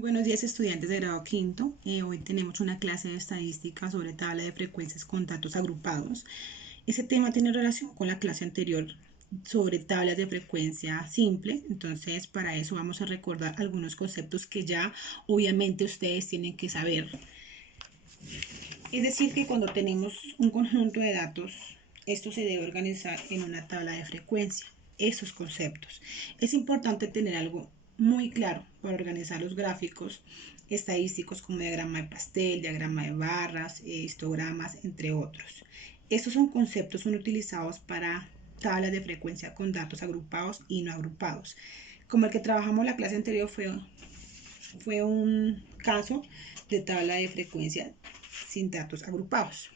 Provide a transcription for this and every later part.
Buenos días, estudiantes de grado quinto. Hoy tenemos una clase de estadística sobre tabla de frecuencias con datos agrupados. Ese tema tiene relación con la clase anterior sobre tablas de frecuencia simple. Entonces, para eso vamos a recordar algunos conceptos que ya obviamente ustedes tienen que saber. Es decir, que cuando tenemos un conjunto de datos, esto se debe organizar en una tabla de frecuencia. Esos conceptos. Es importante tener algo muy claro para organizar los gráficos estadísticos como diagrama de pastel, diagrama de barras, histogramas, entre otros. Estos son conceptos son utilizados para tablas de frecuencia con datos agrupados y no agrupados. Como el que trabajamos la clase anterior fue un caso de tabla de frecuencia sin datos agrupados.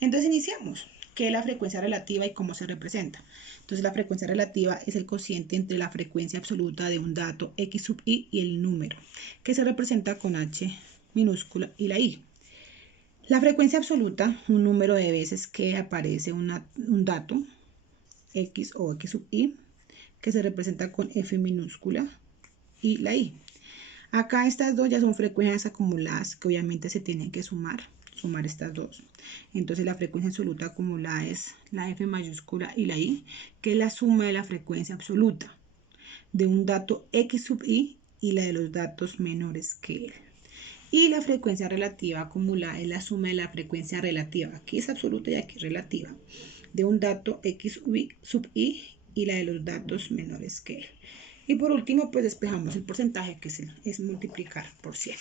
Entonces iniciamos. ¿Qué es la frecuencia relativa y cómo se representa? Entonces la frecuencia relativa es el cociente entre la frecuencia absoluta de un dato x sub i y el número, que se representa con h minúscula y la i. La frecuencia absoluta, un número de veces que aparece un dato x o x sub i, que se representa con f minúscula y la i. Acá estas dos ya son frecuencias acumuladas que obviamente se tienen que sumar estas dos. Entonces la frecuencia absoluta acumulada es la f mayúscula y la i, que es la suma de la frecuencia absoluta de un dato x sub i y la de los datos menores que él. Y la frecuencia relativa acumulada es la suma de la frecuencia relativa, aquí es absoluta y aquí es relativa, de un dato x sub i y la de los datos menores que él. Y por último, pues despejamos el porcentaje, que es multiplicar por 100.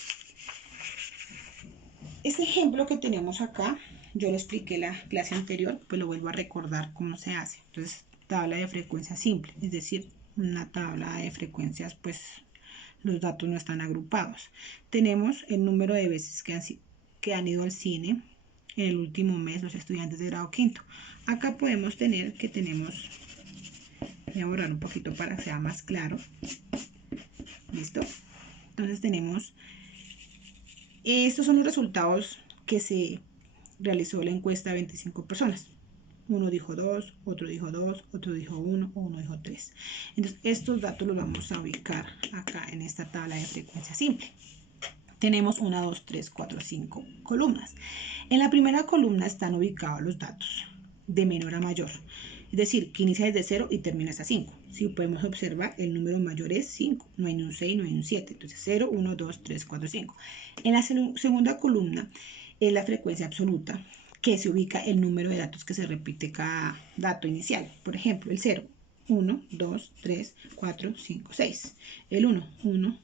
Este ejemplo que tenemos acá, yo lo expliqué en la clase anterior, pues lo vuelvo a recordar cómo se hace. Entonces, tabla de frecuencia simple, es decir, una tabla de frecuencias, pues los datos no están agrupados. Tenemos el número de veces que han ido al cine en el último mes los estudiantes de grado quinto. Acá podemos tener que tenemos, voy a borrar un poquito para que sea más claro. ¿Listo? Entonces tenemos, estos son los resultados que se realizó la encuesta de 25 personas. Uno dijo 2, otro dijo 2, otro dijo 1 o uno dijo 3. Entonces estos datos los vamos a ubicar acá en esta tabla de frecuencia simple. Tenemos 1, 2, 3, 4, 5 columnas. En la primera columna están ubicados los datos de menor a mayor. Es decir, que inicia desde 0 y termina hasta 5. Si podemos observar, el número mayor es 5. No hay ni un 6, no hay ni un 7. Entonces 0, 1, 2, 3, 4, 5. En la segunda columna es la frecuencia absoluta, que se ubica el número de datos que se repite cada dato inicial. Por ejemplo, el 0, 1, 2, 3, 4, 5, 6. El 1, 1,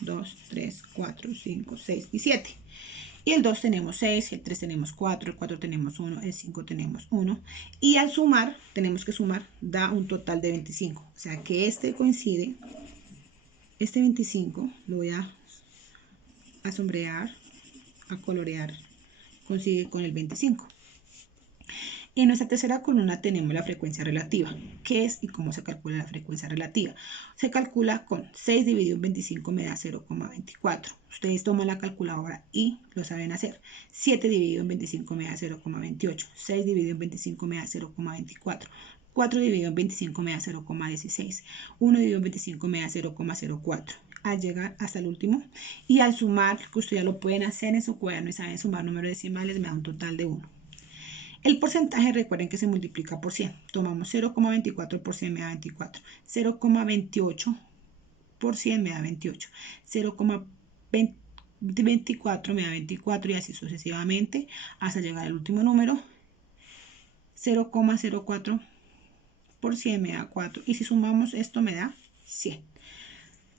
2, 3, 4, 5, 6 y 7. Y el 2 tenemos 6, el 3 tenemos 4, el 4 tenemos 1, el 5 tenemos 1. Y al sumar, tenemos que sumar, da un total de 25. O sea que este coincide, este 25 lo voy a sombrear, a colorear, coincide con el 25. En nuestra tercera columna tenemos la frecuencia relativa. ¿Qué es y cómo se calcula la frecuencia relativa? Se calcula con 6 dividido en 25 me da 0,24. Ustedes toman la calculadora y lo saben hacer. 7 dividido en 25 me da 0,28. 6 dividido en 25 me da 0,24. 4 dividido en 25 me da 0,16. 1 dividido en 25 me da 0,04. Al llegar hasta el último y al sumar, que ustedes ya lo pueden hacer en su cuaderno y saben sumar números decimales, me da un total de 1. El porcentaje, recuerden que se multiplica por 100. Tomamos 0,24 por 100 me da 24. 0,28 por 100 me da 28. 0,24 me da 24 y así sucesivamente hasta llegar al último número. 0,04 por 100 me da 4. Y si sumamos esto me da 100.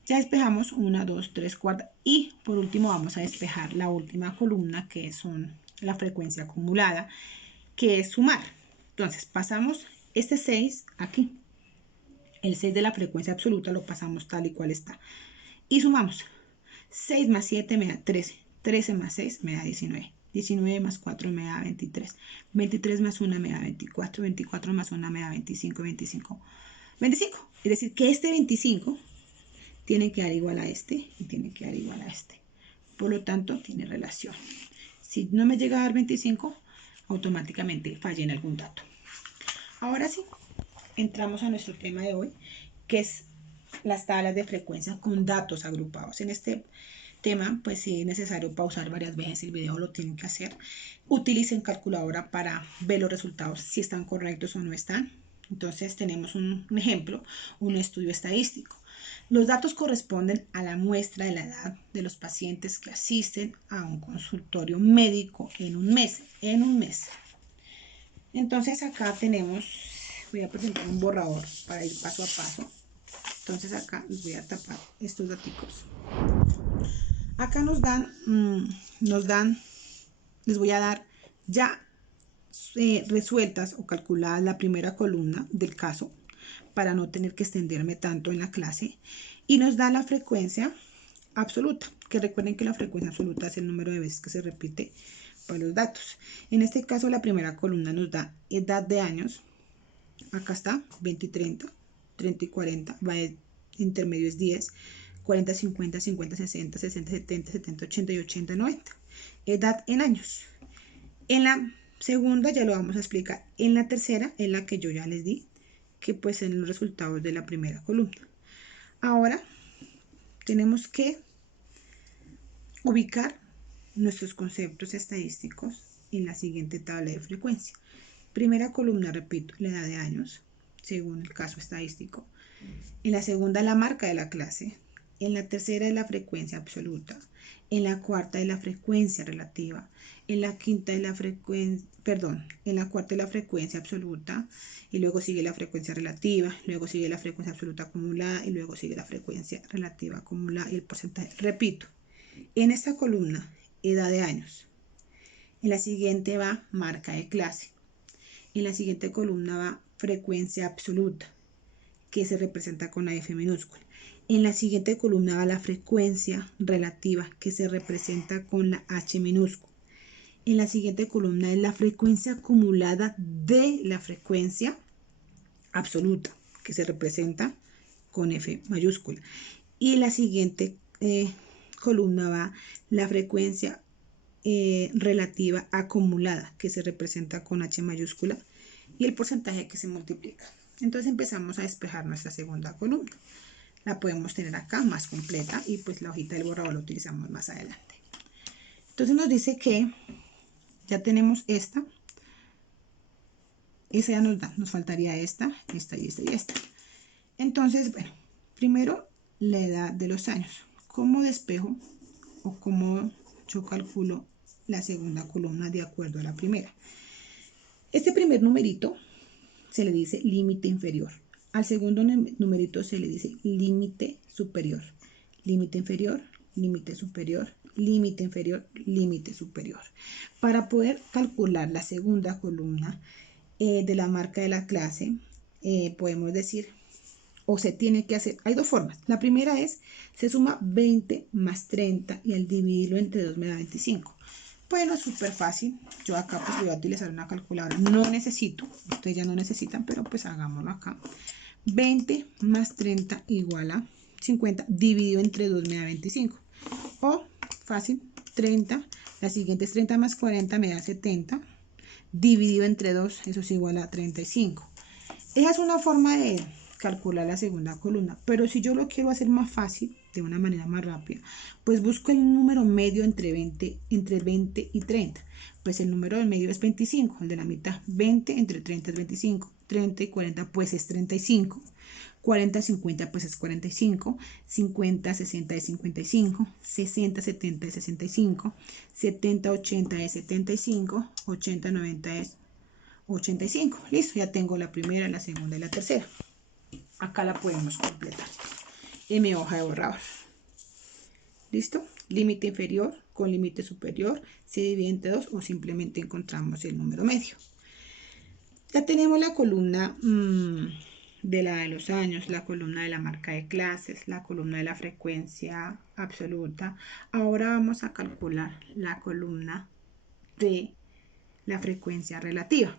Ya despejamos 1, 2, 3, 4. Y por último vamos a despejar la última columna, que son la frecuencia acumulada, que es sumar. Entonces pasamos este 6 aquí. El 6 de la frecuencia absoluta lo pasamos tal y cual está. Y sumamos. 6 más 7 me da 13. 13 más 6 me da 19. 19 más 4 me da 23. 23 más 1 me da 24. 24 más 1 me da 25. 25. 25. Es decir, que este 25 tiene que dar igual a este y tiene que dar igual a este. Por lo tanto, tiene relación. Si no me llega a dar 25, automáticamente fallé en algún dato. Ahora sí, entramos a nuestro tema de hoy, que es las tablas de frecuencia con datos agrupados. En este tema, pues si es necesario pausar varias veces el video, lo tienen que hacer. Utilicen calculadora para ver los resultados, si están correctos o no están. Entonces tenemos un ejemplo, un estudio estadístico. Los datos corresponden a la muestra de la edad de los pacientes que asisten a un consultorio médico en un mes. Entonces acá tenemos, voy a presentar un borrador para ir paso a paso. Entonces acá les voy a tapar estos datos. Acá nos dan, les voy a dar ya resueltas o calculadas la primera columna del caso para no tener que extenderme tanto en la clase, y nos da la frecuencia absoluta, que recuerden que la frecuencia absoluta es el número de veces que se repite para los datos. En este caso la primera columna nos da edad de años, acá está 20 y 30, 30 y 40, va de intermedio es 10, 40, 50, 50, 60, 60, 70, 70, 80 y 80, 90. Edad en años. En la segunda ya lo vamos a explicar. En la tercera es la que yo ya les di, que pues en los resultados de la primera columna. Ahora tenemos que ubicar nuestros conceptos estadísticos en la siguiente tabla de frecuencia. Primera columna, repito, la edad de años, según el caso estadístico. En la segunda, la marca de la clase. En la tercera es la frecuencia absoluta. En la cuarta es la frecuencia relativa. En la quinta es la frecuencia, en la cuarta es la frecuencia absoluta. Y luego sigue la frecuencia relativa. Luego sigue la frecuencia absoluta acumulada. Y luego sigue la frecuencia relativa acumulada y el porcentaje. Repito, en esta columna, edad de años. En la siguiente va marca de clase. En la siguiente columna va frecuencia absoluta, que se representa con la F minúscula. En la siguiente columna va la frecuencia relativa, que se representa con la H minúscula. En la siguiente columna es la frecuencia acumulada de la frecuencia absoluta, que se representa con F mayúscula. Y en la siguiente columna va la frecuencia relativa acumulada, que se representa con H mayúscula, y el porcentaje que se multiplica. Entonces empezamos a despejar nuestra segunda columna. La podemos tener acá más completa y pues la hojita del borrador la utilizamos más adelante. Entonces nos dice que ya tenemos esta. Esa ya nos da, nos faltaría esta y esta y esta. Entonces, bueno, primero la edad de los años. ¿Cómo despejo o cómo yo calculo la segunda columna de acuerdo a la primera? Este primer numerito se le dice límite inferior. Al segundo numerito se le dice límite superior. Límite inferior, límite superior, límite inferior, límite superior. Para poder calcular la segunda columna de la marca de la clase, podemos decir, o se tiene que hacer, hay dos formas. La primera es, se suma 20 más 30 y al dividirlo entre 2 me da 25. Bueno, súper fácil. Yo acá pues voy a utilizar una calculadora. No necesito, ustedes ya no necesitan, pero pues hagámoslo acá. 20 más 30 igual a 50, dividido entre 2 me da 25. O fácil, 30, la siguiente es 30 más 40 me da 70, dividido entre 2, eso es igual a 35. Esa es una forma de calcular la segunda columna, pero si yo lo quiero hacer más fácil, de una manera más rápida, pues busco el número medio entre 20 y 30. Pues el número del medio es 25, el de la mitad. 20 entre 30 es 25, 30 y 40 pues es 35, 40 50 pues es 45, 50 60 es 55, 60 70 es 65, 70 80 es 75, 80 90 es 85. Listo, ya tengo la primera, la segunda y la tercera. Acá la podemos completar en mi hoja de borrador. ¿Listo? Límite inferior con límite superior se divide entre 2 o simplemente encontramos el número medio. Ya tenemos la columna de la de los años, la columna de la marca de clases, la columna de la frecuencia absoluta. Ahora vamos a calcular la columna de la frecuencia relativa.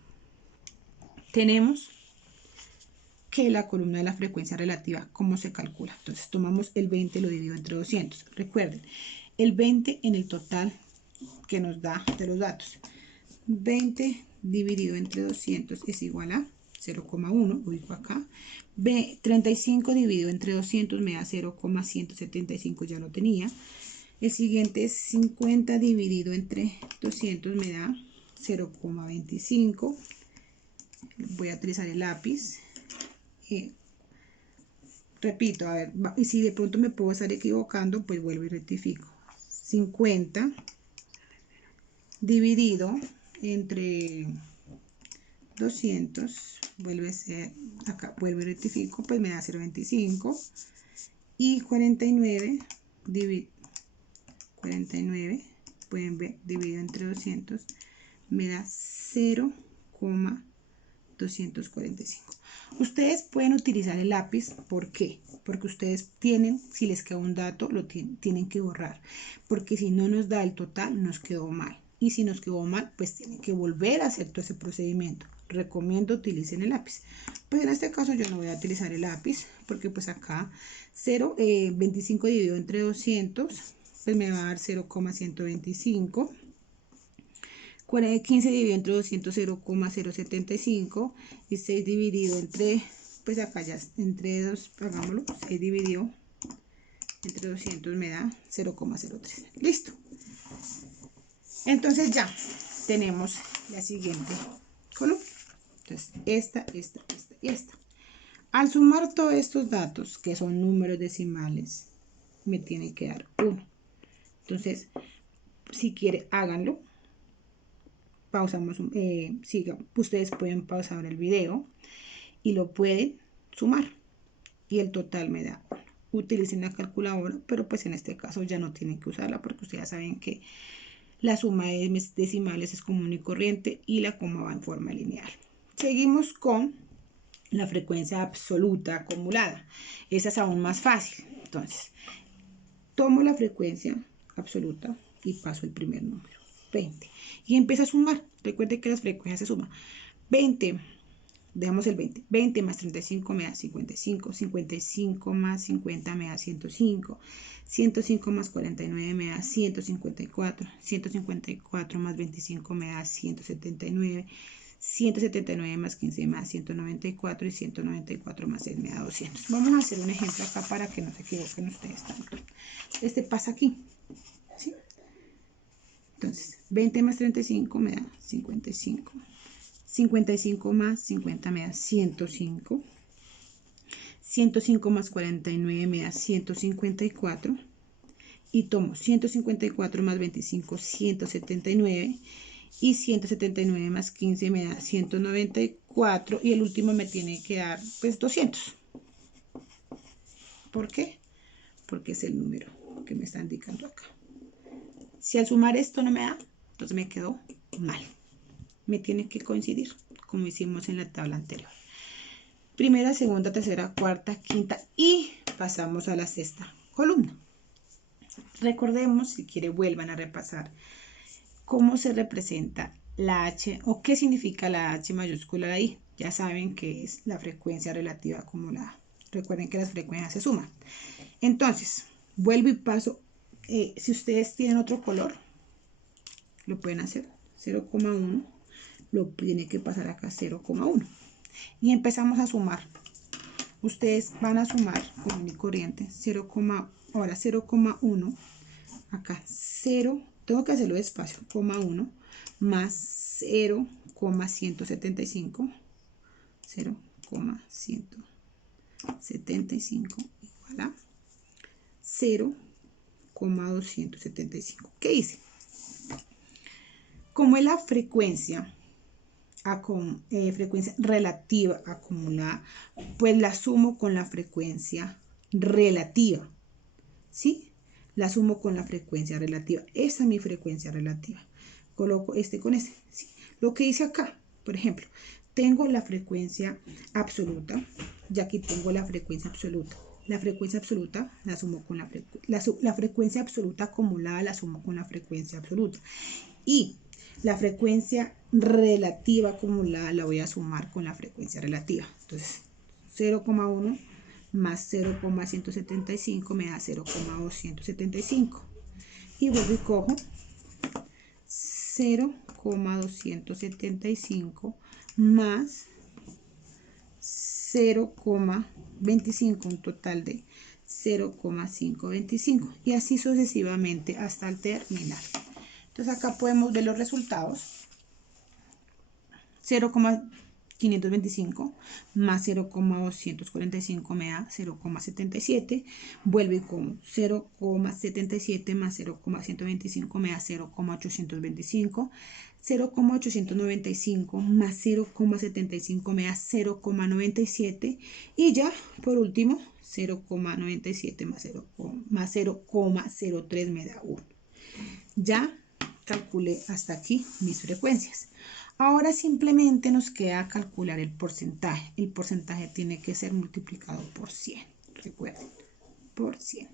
Tenemos que la columna de la frecuencia relativa, ¿cómo se calcula? Entonces tomamos el 20 y lo divido entre 200. Recuerden, el 20 en el total que nos da de los datos. 20 dividido entre 200 es igual a 0,1, lo ubico acá. 35 dividido entre 200 me da 0,175, ya lo tenía. El siguiente es 50 dividido entre 200 me da 0,25. Voy a utilizar el lápiz. Repito, a ver, y si de pronto me puedo estar equivocando, pues vuelvo y rectifico. 50 dividido entre 200, vuelve a ser, acá vuelvo y rectifico, pues me da 0,25. Y 49, pueden ver, dividido entre 200, me da 0,245. Ustedes pueden utilizar el lápiz, ¿por qué? Porque ustedes tienen, si les queda un dato, lo tienen que borrar, porque si no nos da el total, nos quedó mal. Y si nos quedó mal, pues tienen que volver a hacer todo ese procedimiento. Recomiendo utilicen el lápiz. Pues en este caso yo no voy a utilizar el lápiz, porque pues acá 25 dividido entre 200, pues me va a dar 0,125. 15 dividido entre 200, 0,075. Y 6 dividido entre, pues acá ya entre 2, hagámoslo, 6 dividido entre 200 me da 0,03. Listo. Entonces ya tenemos la siguiente columna. Entonces esta y esta. Al sumar todos estos datos, que son números decimales, me tiene que dar 1. Entonces, si quiere, háganlo. Pausamos, sigan. Ustedes pueden pausar el video y lo pueden sumar. Y el total me da 1. Utilicen la calculadora, pero pues en este caso ya no tienen que usarla porque ustedes ya saben que la suma de decimales es común y corriente y la coma va en forma lineal. Seguimos con la frecuencia absoluta acumulada. Esa es aún más fácil. Entonces, tomo la frecuencia absoluta y paso el primer número, 20. Y empiezo a sumar. Recuerden que las frecuencias se suman. 20, dejamos el 20. 20 más 35 me da 55. 55 más 50 me da 105. 105 más 49 me da 154. 154 más 25 me da 179. 179 más 15 más 194 y 194 más 6 me da 200. Vamos a hacer un ejemplo acá para que no se equivoquen ustedes tanto. Este pasa aquí, ¿sí? Entonces, 20 más 35 me da 55. 55 más 50 me da 105. 105 más 49 me da 154. Y tomo 154 más 25, 179. Y 179 más 15 me da 194. Y el último me tiene que dar, pues, 200. ¿Por qué? Porque es el número que me está indicando acá. Si al sumar esto no me da, entonces me quedó mal. Me tiene que coincidir, como hicimos en la tabla anterior. Primera, segunda, tercera, cuarta, quinta y pasamos a la sexta columna. Recordemos, si quiere, vuelvan a repasar cómo se representa la H o qué significa la H mayúscula ahí. Ya saben que es la frecuencia relativa acumulada. Recuerden que las frecuencias se suman. Entonces, vuelvo y paso. Si ustedes tienen otro color, lo pueden hacer. 0,1 lo tiene que pasar acá 0,1 y empezamos a sumar. Ustedes van a sumar común y corriente 0, ahora 0,1 acá 0, tengo que hacerlo despacio, 1 más 0,175 0,175 igual a 0,275. ¿Qué hice? Como es la frecuencia relativa acumulada, pues la sumo con la frecuencia relativa, ¿sí? La sumo con la frecuencia relativa. Esa es mi frecuencia relativa. Coloco este con este, ¿sí? Lo que hice acá, por ejemplo, tengo la frecuencia absoluta, ya aquí tengo la frecuencia absoluta. La frecuencia absoluta la sumo con la frecuencia absoluta acumulada, la sumo con la frecuencia absoluta. Y la frecuencia relativa acumulada la voy a sumar con la frecuencia relativa. Entonces, 0,1 más 0,175 me da 0,275. Y vuelvo y cojo 0,275 más 0,25, un total de 0,525 y así sucesivamente hasta el terminal. Entonces acá podemos ver los resultados. 0,525 más 0,245 me da 0,77, vuelve con 0,77 más 0,125 me da 0,825, 0,895 más 0,75 me da 0,97 y ya por último 0,97 más 0,03 me da 1. Ya calculé hasta aquí mis frecuencias. Ahora simplemente nos queda calcular el porcentaje. El porcentaje tiene que ser multiplicado por 100. Recuerden, por 100.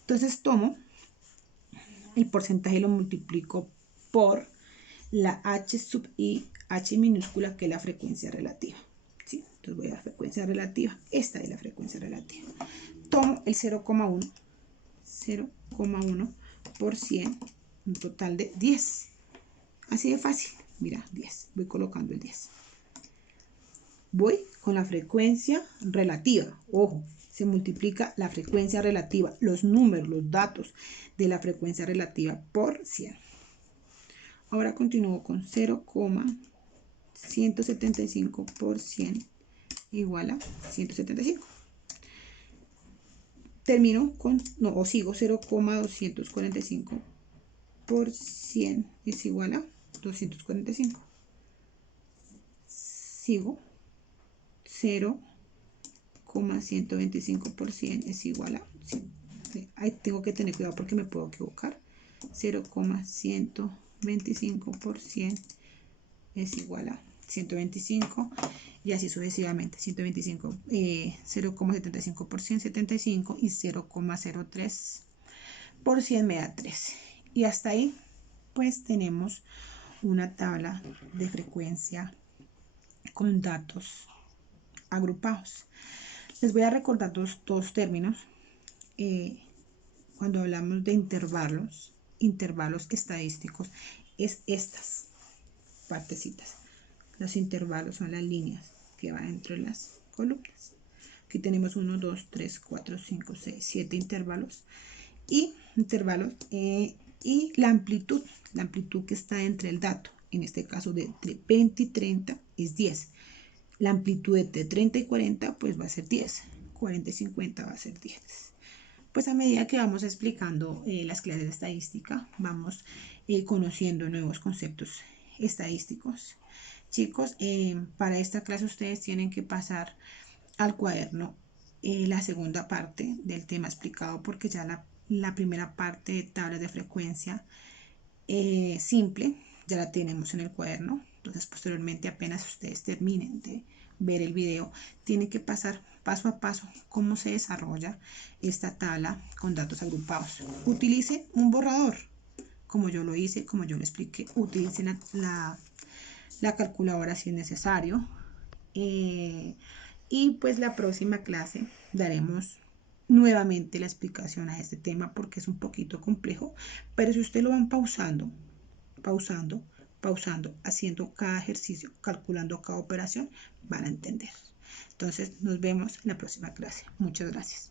Entonces tomo el porcentaje y lo multiplico por la h sub i, h minúscula, que es la frecuencia relativa. ¿Sí? Entonces voy a la frecuencia relativa. Esta es la frecuencia relativa. Tomo el 0,1 por 100, un total de 10. Así de fácil. Mira, 10. Voy colocando el 10. Voy con la frecuencia relativa. Ojo, se multiplica la frecuencia relativa, los números, los datos de la frecuencia relativa por 100. Ahora continúo con 0,175 por 100 igual a 175. Termino con, no, o sigo 0,245 por 100 es igual a 245. Sigo 0,125 por 100 es igual a 100. Ahí tengo que tener cuidado porque me puedo equivocar. 0,125 por 100 es igual a 125 y así sucesivamente. 125, 0,75 por 100, 75 y 0,03 por 100 me da 13. Y hasta ahí pues tenemos una tabla de frecuencia con datos agrupados. Les voy a recordar dos términos. Cuando hablamos de intervalos estadísticos, es estas partecitas. Los intervalos son las líneas que van entre las columnas. Aquí tenemos 1, 2, 3, 4, 5, 6, 7 intervalos. Y y la amplitud que está entre el dato, en este caso de entre 20 y 30 es 10. La amplitud de 30 y 40 pues va a ser 10, 40 y 50 va a ser 10. Pues a medida que vamos explicando las clases de estadística, vamos conociendo nuevos conceptos estadísticos. Chicos, para esta clase ustedes tienen que pasar al cuaderno la segunda parte del tema explicado, porque ya la primera parte de tablas de frecuencia simple ya la tenemos en el cuaderno. Entonces posteriormente, apenas ustedes terminen de ver el video, tienen que pasar paso a paso cómo se desarrolla esta tabla con datos agrupados. Utilicen un borrador como yo lo hice, como yo lo expliqué. Utilicen la calculadora si es necesario. Y pues la próxima clase daremos nuevamente la explicación a este tema porque es un poquito complejo, pero si ustedes lo van pausando, haciendo cada ejercicio, calculando cada operación, van a entender. Entonces nos vemos en la próxima clase. Muchas gracias.